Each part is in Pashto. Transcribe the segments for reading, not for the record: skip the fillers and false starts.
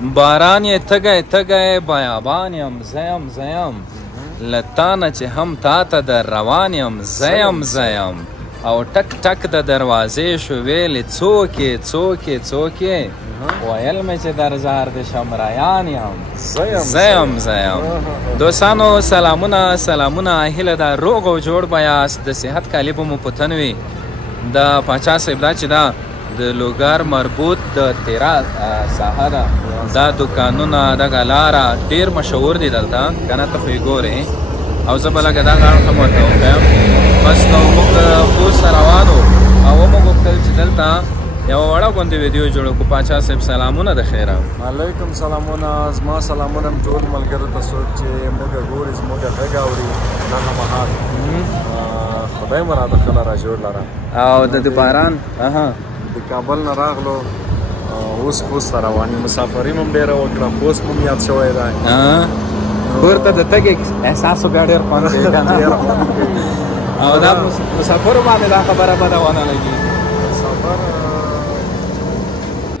باران یې تږی تږی بیابان یم زیم زیم لتانه چې هم تا ته در روان یم زیم زیم او ټک ټک د دروازې شو ویلې څوکې څوکې څوکې ویل مې چې در زار د شمرایان یم زیم زیم دوستانو سلامونه سلامونه هیله ده روغ او جوړ به یاست د صحت کالي به مو په تن وي د پاچا صاحب دا چې دا د لوګر مربوط د تیرا ساحه ده دا دوکانونه دغه لاره ډېر مشهور دي دلته که نه ته خو یې ګورې او زه به لږه دا غاړه هم ورته وښیم بس نو موږ خوست روان وو او ومو غوښتل چې دلته یوه وړه غوندې ویډیو جوړه کړو پاچا صاحب سلامونه د خیره علیکم سلامونه زما سلامونه ټول ملګرو ته څوک چې موږ ګوري زموږ غږ اوري دغه مهال خدای مو راته ښه لاره جوړ لره او د باران د کابل نه راغلو اوس خوست ته روان یو مسافري مو ډېره وکړه خوست مو یاد شوی دی کور ته د تګ احساس خو بیا ډېر خوند کوي که نه او دا مسافرو باندې دا خبره بده ونه لګي مسافر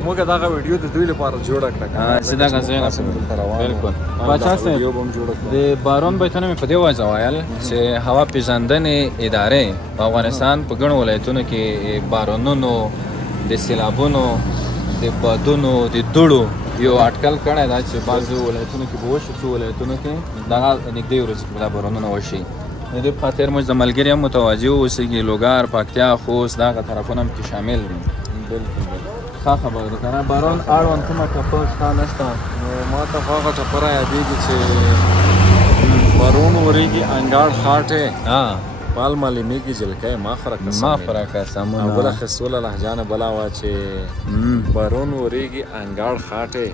موږ دغه ویډیو د دوی لپاره جوړه کړه چې دغه ځای نه بلکل پاچا صاحب د باران بیتونه مې په دې وجه ویل چې هوا پېژندنې ادارې په افغانستان په ګڼو ولایتونو کې بارانونو د سیلابونو د بادونو د دوړو یو اټکل کړی دا چې بعضو ولایتونو کې به وشي څو ولایتونو کې دغه نږدې ورځو کې به دا بارانونه وشي د دې په خاطر موږ د ملګري هم متوجه اوسېږي لوګر پکتیا خوست دغه طرفونه هم کې شامل دي بلکل ښه خبره ده که نه باران اړوند کومه ټپه شته نشته نو ما ته خو هغه ټپه را یادېږي چې بارون ورېږي انګاړ خاټې پال معلومېږي جلکۍ ما خوره قسمونه او بله خصوله لهجانه بله وه چې بارون ورېږي انګاړ خاټې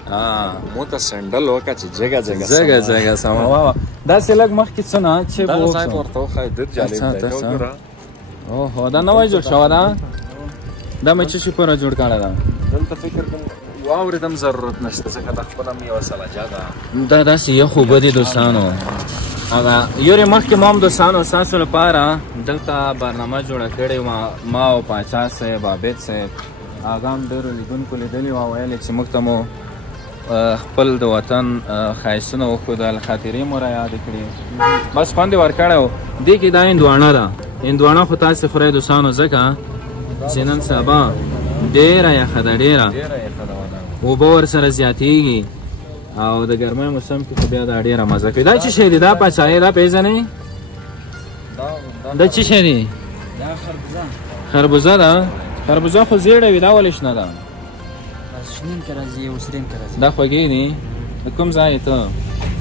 مو ته سنډل وکړه چې جګه جګه جګه سمه وه داسې لږ مخکې څه نه چې دغه ځای ته ورته وښایي ډېر جالب دی وګوره اوهو دا نوی جوړ شوی ده دا مې څه شي پوره جوړ کړی ده دلته فکر کوم واورې هم ضرورت نشته ځکه د خپله هم یوه سلجه ده دا داسې یخ اوبه دي دوستانو هغه یورې مخکې ما هم دوستانو ستاسو لپاره دلته برنامه جوړه کړې وه ما او پاچا صاحب عابد صاحب هغه هم ډېرو لیدونکو لیدلي وه ویل چې موږ ته مو خپل د وطن ښایستونه وښودل خاطرې مو رایادې کړي بس خوند یې ورکړی و دې کې دا هندواڼه ده هندواڼه خو تاسې خورئ دوستانو ځکه چې نن سبا ډېره یخه ده ډېره اوبه ورسره زیاتېږي او د ګرمۍ موسم کې خو بیا دا ډېره مزه کوي دا څه شی دی دا پاچایي دا پېژنئ دا څه شی دی خربوزه ده خربوزه خو زیړه وي دا ولې شنه ده شنین که راځي او سرین که راځي دا خوږې دي د کوم ځای یې ته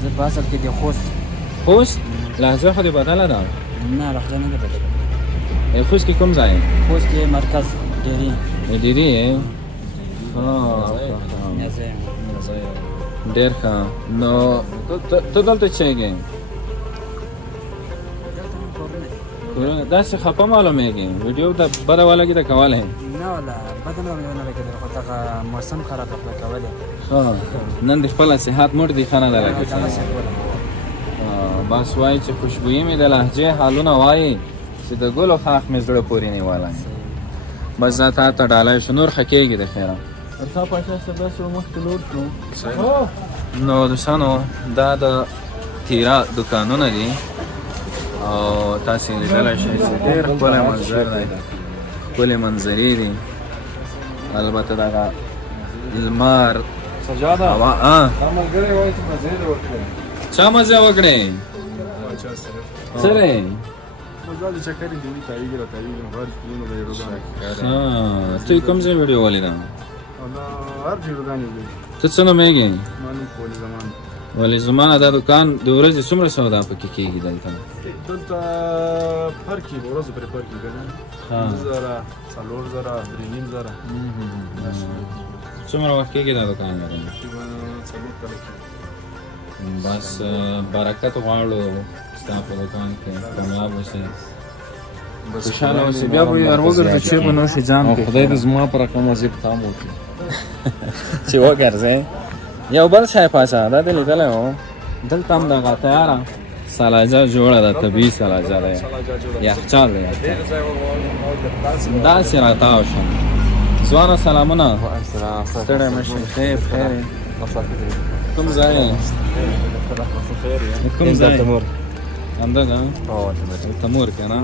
زه په اصل کې د خوست لهجه خو دې بدله ده نه لهجه نه ده بدله خوست کې کوم ځای خوست کې مرکز ډېري ډېري ډېر ښه نو ته دلته چېږې داسې خفه معلومېږي ویډیو ته بده ولګېده کولی نه والا بده نه لګېدل خو دغه موسم خراب کړه کولی ښه نن د خپله صحت موټ دی ښه نه ده لکه بس وایي چې خوشبویي مې د لهجې حالونه وایي چې د ګلو خاخ مې زړه پورې نیولی بس دا تا ته ډالۍ شو نور ښه کېږي د خیره ورسا پاچا صاحب داسې مخکې لوړ کړو نو دوستانو دا د تیرا دوکانونه دي او تاسې لیدلی شئ چې ډېر ښکلی منظر دی ښکلې منظرې دي البته دغه لمر سجاده هوا دا ملګری وایي چې مزې دې وکړې چا مزه وکړې څه دی مزه چکرې دې تاییږي را تاییږي هر کلونو به یې روزانه ته کوم ځای ویډیو ولیده هر جوړګانې دي ته څه نومېږې مالک ولی زمان ولی زمانه دا دوکان د ورځې څومره سودا پکې کېږي دلته دلته پر کې ورځو پرې پر کې ګڼه 2000 4000 3500 څومره وخت کېږي دا دوکان لري بس برکت غواړو ستا په دوکان کې کامیاب اوسې خوشحاله اوسې بیا به یار وګرځه چې به نوشي جان کې خدای دې زما په رقم وظیف تام وکړي چې وګرځې یو بل شی پاچا دا دې لیدلی و دلته هم دغه تیاره سلاجه جوړه ده طبیعي سلاجه ده یخچال دی داسې راتاو شم ځوانه سلامونه ستړی مه شئ خیر خیر کوم ځای کوم ځای همدغه تمور که نه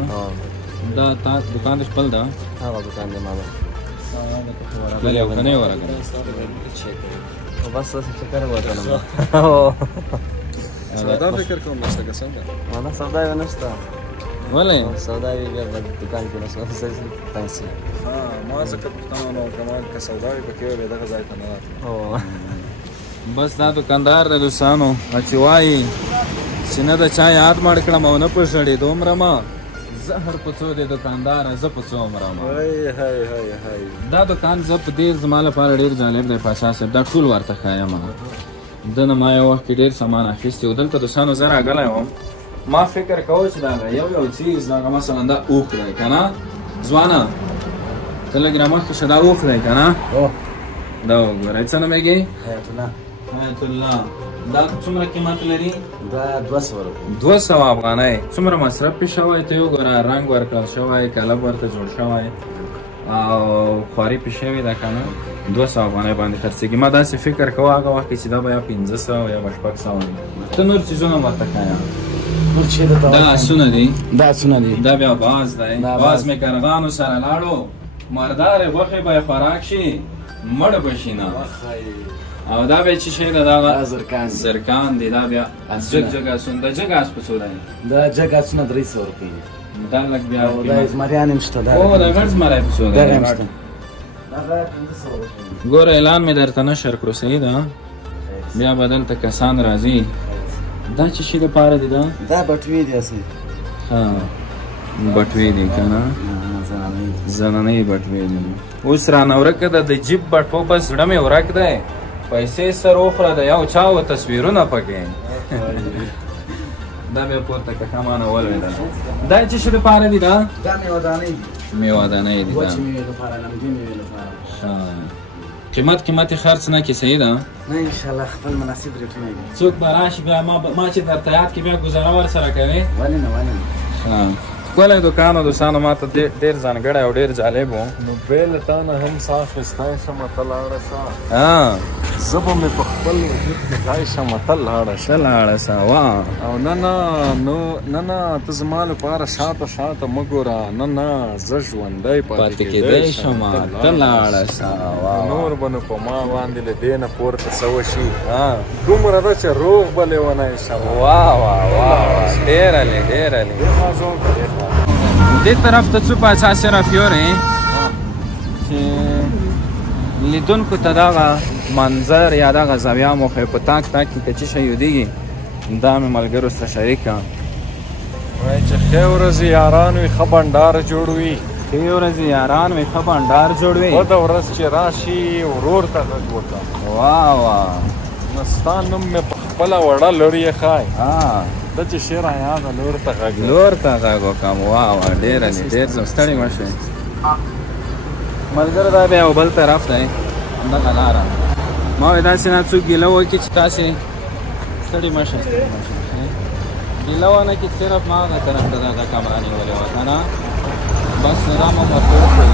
دا تا دکان دې خپل ده هغه دکان دی ماما بلې او که نه یې ورغلی بس داسې چکر وتلم سودا فکر کوم نشته که څنګه مانا سودا یې نشته ولې سودا یې بیا دکان کې نشته تنګ شي ما ځکه پوښتنه نو کمال که سودا وي پکې وی دغه ځای ته نه راتلم بس دا دکاندار دی دوستانو چې وایي چې نه د چا یاد مړ کړم او نه په ژړې دومره ما زهر په څو دی دوکانداره زه په څو مرم دا دکان زه په ډېر زما لپاره ډېر جالب دی پاچا صاحب دا ټول ورته ښایم ده نه ما یو وخت کې ډېر سامان اخیستی و دلته دوستانو زه راغلی وم ما فکر کوه چې دغه یو چیز دغه مثلا دا اوښ دی که نه ځوانه ته لږ رامخکې شه دا اوښ دی که نه دا وګورئ څه نومېږي حیات الله دا څومره قیمت لري دا 200 روپۍ 200 افغانۍ څومره مصرف پې شوی ته یې وګوره رنګ ورکړل شوی کلب ورته جوړ شوی او خواري پې شوې ده که نه 200 افغانۍ باندې خرڅېږي ما داسې فکر کوه هغه وخت کې چې دا به یا 500 یا به 600 ته نور چیزونه ورته ښایه دا اسونه دي دا اسونه دي دا بیا باز دی باز مې کرغانو سره لاړو مردارې غوښې به یې خوراک شي مړ به شي نه او دا بیا چې شی ده دغه زرکان دی دا بیا جګ جګ اسونه د جګ اس په څو دی دا جګ اسونه 300 روپۍ دي دا لږ بیا دا زمریان هم شته او دا غټ زمری په څو دی دا هم شته دا 1500 روپۍ ګوره اعلان مې درته نشر کړو صحیح ده بیا به دلته کسان راځي دا چې شي دپاره دي دا بټوې دي اصلي ها بټوې دي که نه زننۍ بټوې دي اوس رانه ورکه ده د جیب بټو بس زړه مې ورک دی پیسې سر وخوره د یو چا و تصویرونه پکې دا بیا پورته که ښه مانه ولوېده دا چې شي دپاره دي دا میوهدانۍ دي میوهدانۍ دي وچې میوې لپاره لمدې میوې لپاره قیمت یې خرڅ نه کړي صحیح ده نه انشاءالله خپل مناسب ریټونه دي څوک به راشي بیا ما چې درته یاد کړي بیا ګزاره ورسره کوې ولې نه ښکلی دوکان و دوستانو ما ته ډېر ځانګړی او ډېر جالب و نو بې له تا نه هم ساه اخیستی شمه ته لاړه شه زه به مې په خپل وجود کې ځای شمه ته لاړه شه او نه ته زما لپاره شاته مه ګوره نه زه ژوندی پاتې کېدی شم ته لاړه شه نور به نو په ما باندې له دې نه پورته څه وشي دومره ده چې روغ به لیونی شم ډېره دې طرف ته څو پاچا صرف یورې چې لیدونکو ته دغه منظر یا دغه زاویه مو ښیي په تاک کې که څه شی یودېږي دا مې ملګرو سره شریک کړه وایي چې ښې ورځې یاران وي ښه بنډار جوړ وي بده ورځ چې راشي ورور ته غږ وکړه نو ستا نوم مې په خپله وړه لور یې ښایي ته چې شعر یاده لور ته غږ وکړم ډېر زم ستړی مه شئ ملګرو دا بیا یو بل طرف دی همدغه لاره ما وایي داسې نه څوک ګیله وکړي چې تاسې ستړي مه شئ ګیله ونه کړي صرف ما هغه طرف ته دغه کمره نیولې وه که نه بس دا مو ورته وکړو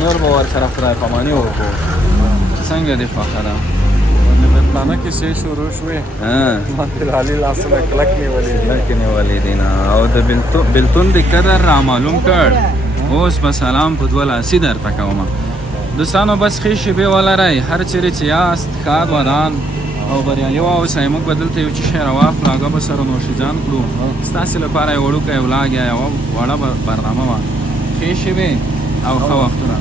نور به ورسره خدای پاماني وکړو څنګه دې خوښه ده پلانه کیسې شروع شوې ما فلحالي لاسونه کلک نیولې دي نه او د بلتون د قدر رامعلوم کړ اوس به سلام په دوه لاسي درته کومه دوستانو بس ښې شېبې ولرئ هر چیرې چې یاست ښاد ودان او بریالي واوسئ موږ به دلته یو څه شی راواخلو هغه به سره نوشیجان کړو ستاسې لپاره یو وړوکی ولاګ یا یوه وړه برنامه وه ښې شېبې او ښه وختونه